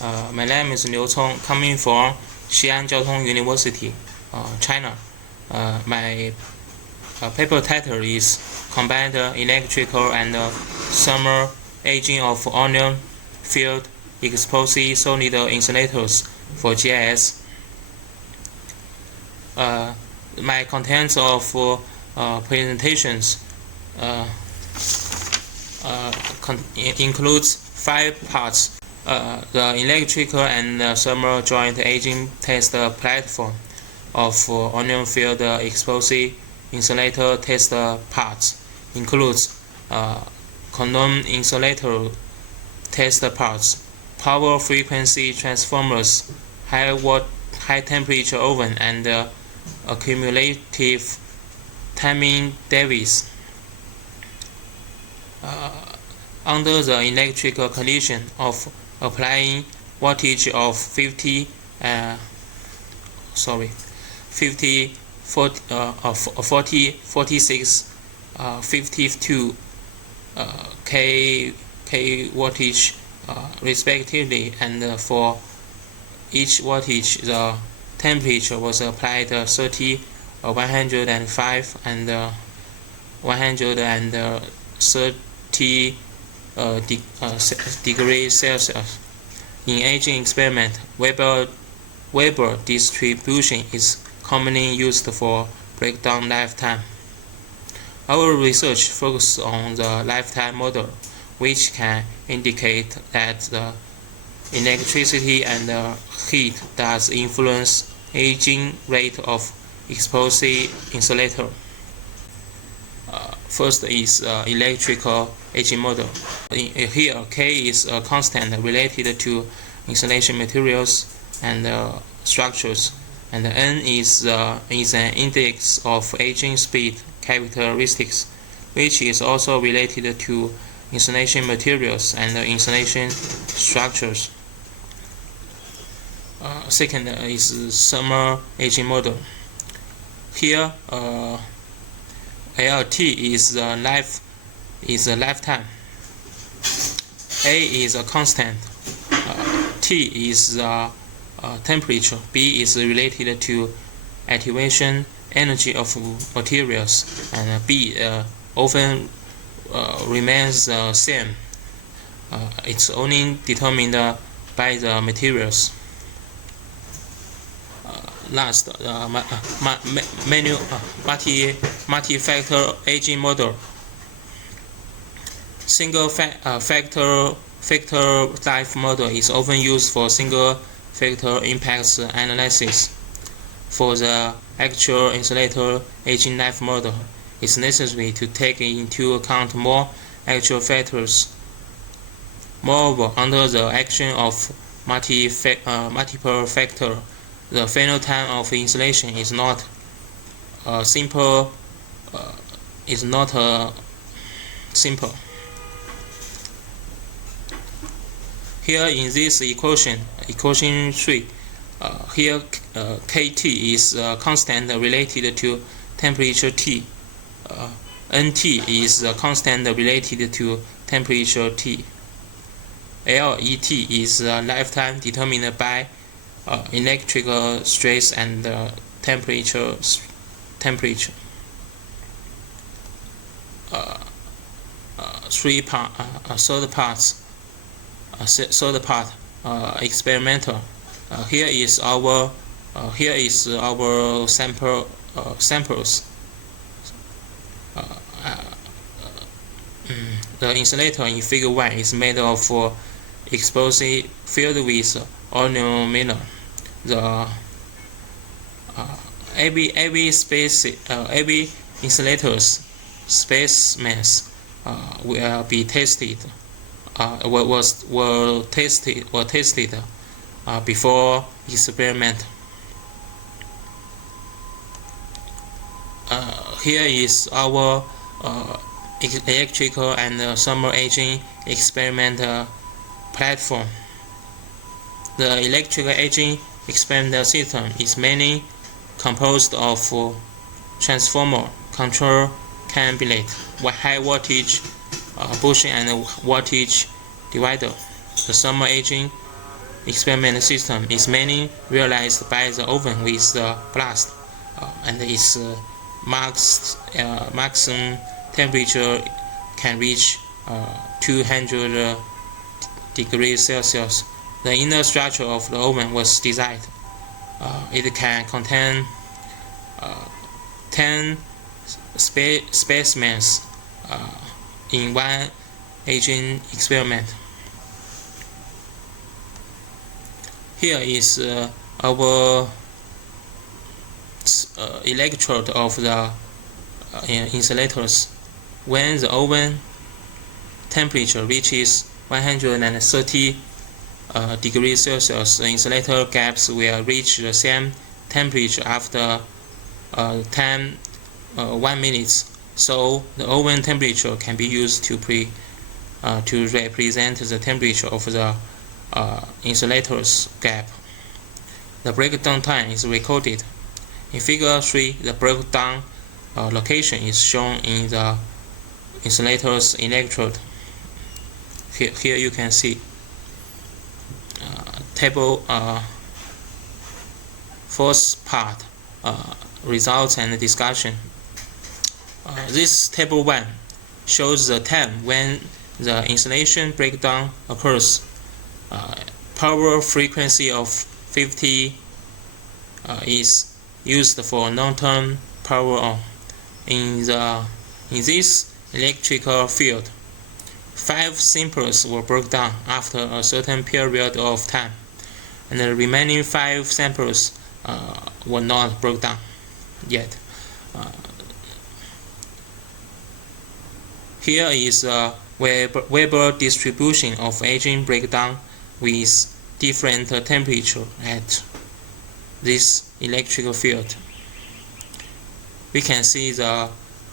My name is Liu Cong, coming from Xi'an Jiaotong University, China. My paper title is Combined Electrical and Thermal Aging of Onion Field Epoxy Solid Insulators for GIS. My contents of presentations includes 5 parts. The electrical and thermal joint aging test platform of onion field epoxy insulator test parts includes column insulator test parts, power frequency transformers, high temperature oven, and accumulative timing device. Under the electrical condition of applying voltage of 40, 46, 52 k voltage respectively, and for each voltage the temperature was applied 30, 105, and 130 degrees Celsius. In aging experiment, Weber distribution is commonly used for breakdown lifetime. Our research focuses on the lifetime model, which can indicate that the electricity and heat does influence aging rate of epoxy insulator. First is electrical aging model. Here, K is a constant related to insulation materials and structures, and N is an index of aging speed characteristics, which is also related to insulation materials and insulation structures. Second is thermal aging model. Here, LT is the lifetime. A is a constant. T is the temperature. B is related to activation energy of materials, and B often remains the same. It's only determined by the materials. Last, multi-factor aging model. Single factor life model is often used for single factor impacts analysis. For the actual insulator aging life model, it's necessary to take into account more actual factors. Moreover, under the action of multiple factors, the final time of insulation is not simple. Here in this equation 3, here Kt is a constant related to temperature T. Nt is a constant related to temperature T. Let is a lifetime determined by electrical stress and temperature. Third part, experimental. Here is our samples. The insulator in Figure 1 is made of epoxy filled with alumina. The every insulator's specimens will be tested. Were tested before experiment. Here is our electrical and thermal aging experiment platform. The electrical aging experiment system is mainly composed of transformer, control cabinet, high voltage bushing, and voltage divider. The thermal aging experiment system is mainly realized by the oven with the blast, and its maximum temperature can reach 200 degrees Celsius. The inner structure of the oven was designed. It can contain 10 specimens in one aging experiment. Here is our electrode of the insulators. When the oven temperature reaches 130 degrees Celsius, the insulator gaps will reach the same temperature after 1 minute. So the oven temperature can be used to represent the temperature of the insulator's gap. The breakdown time is recorded. In Figure 3, the breakdown location is shown in the insulator's electrode. Here you can see table first part, results and discussion. This table 1 shows the time when the insulation breakdown occurs. Power frequency of 50 is used for long-term power on. In this electrical field, 5 samples were broken down after a certain period of time, and the remaining 5 samples were not broken down yet. Here is a Weber distribution of aging breakdown with different temperature at this electrical field. We can see the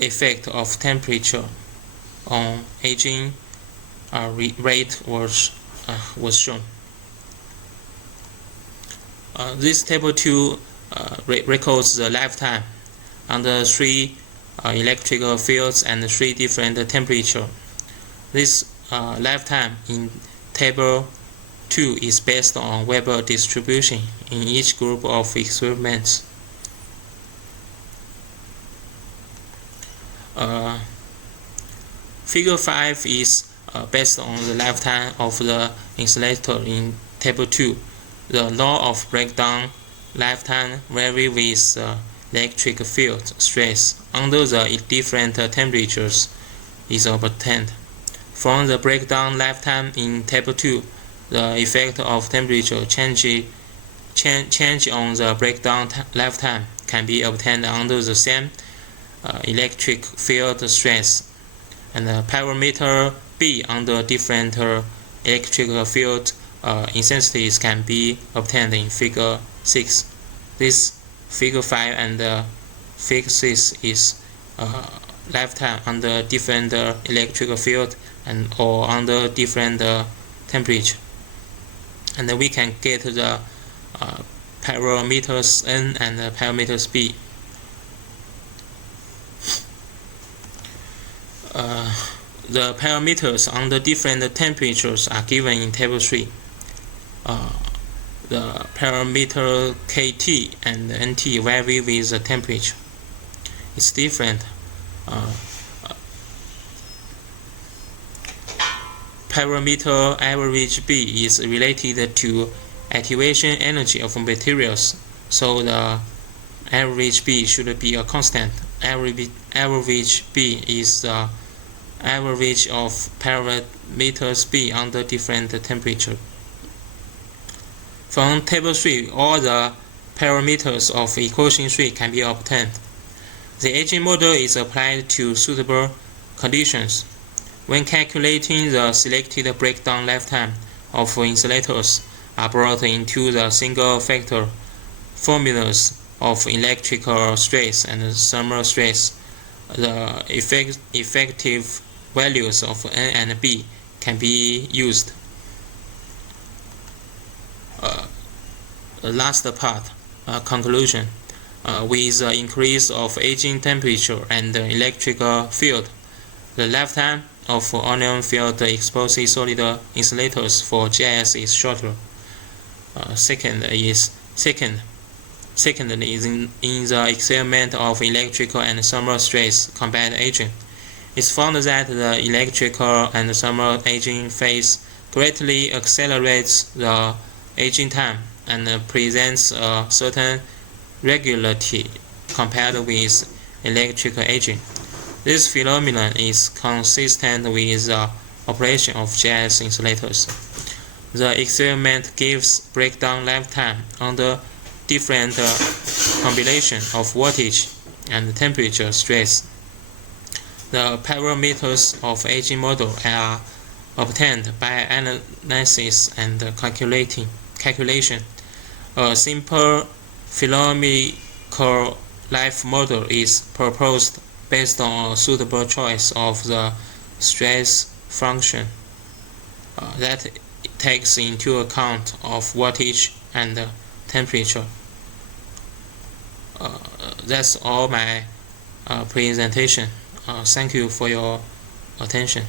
effect of temperature on aging rate was shown. This table 2 records the lifetime under 3 electrical fields and 3 different temperatures. This lifetime in table 2 is based on Weber distribution in each group of experiments. Figure 5 is based on the lifetime of the insulator in table 2. The law of breakdown lifetime varies with electric field stress under the different temperatures is obtained. From the breakdown lifetime in table 2, the effect of temperature change on the breakdown lifetime can be obtained under the same electric field stress, and the parameter B under different electrical field intensities can be obtained in Figure 6. This Figure 5 and Figure 6 is lifetime under different electrical field and or under different temperature, and we can get the parameters N and parameters B. The parameters under different temperatures are given in table 3. The parameter KT and NT vary with the temperature. It's different. Parameter average B is related to activation energy of materials, so the average B should be a constant. Average B is the average of parameters B under different temperature. From table 3, all the parameters of equation 3 can be obtained. The aging model is applied to suitable conditions. When calculating the selected breakdown lifetime of insulators are brought into the single factor formulas of electrical stress and thermal stress. The effective values of N and B can be used. The last part, conclusion. With the increase of aging temperature and the electrical field, the lifetime of onion field exposed solid insulators for GIS is shorter. Secondly is in the experiment of electrical and thermal stress combat aging. It's found that the electrical and thermal aging phase greatly accelerates the aging time and presents a certain regularity compared with electrical aging. This phenomenon is consistent with the operation of gas insulators. The experiment gives breakdown lifetime under different combinations of voltage and temperature stress. The parameters of aging model are obtained by analysis and calculation. A simple phenometric life model is proposed based on a suitable choice of the stress function that takes into account of voltage and temperature. That's all my presentation. Thank you for your attention.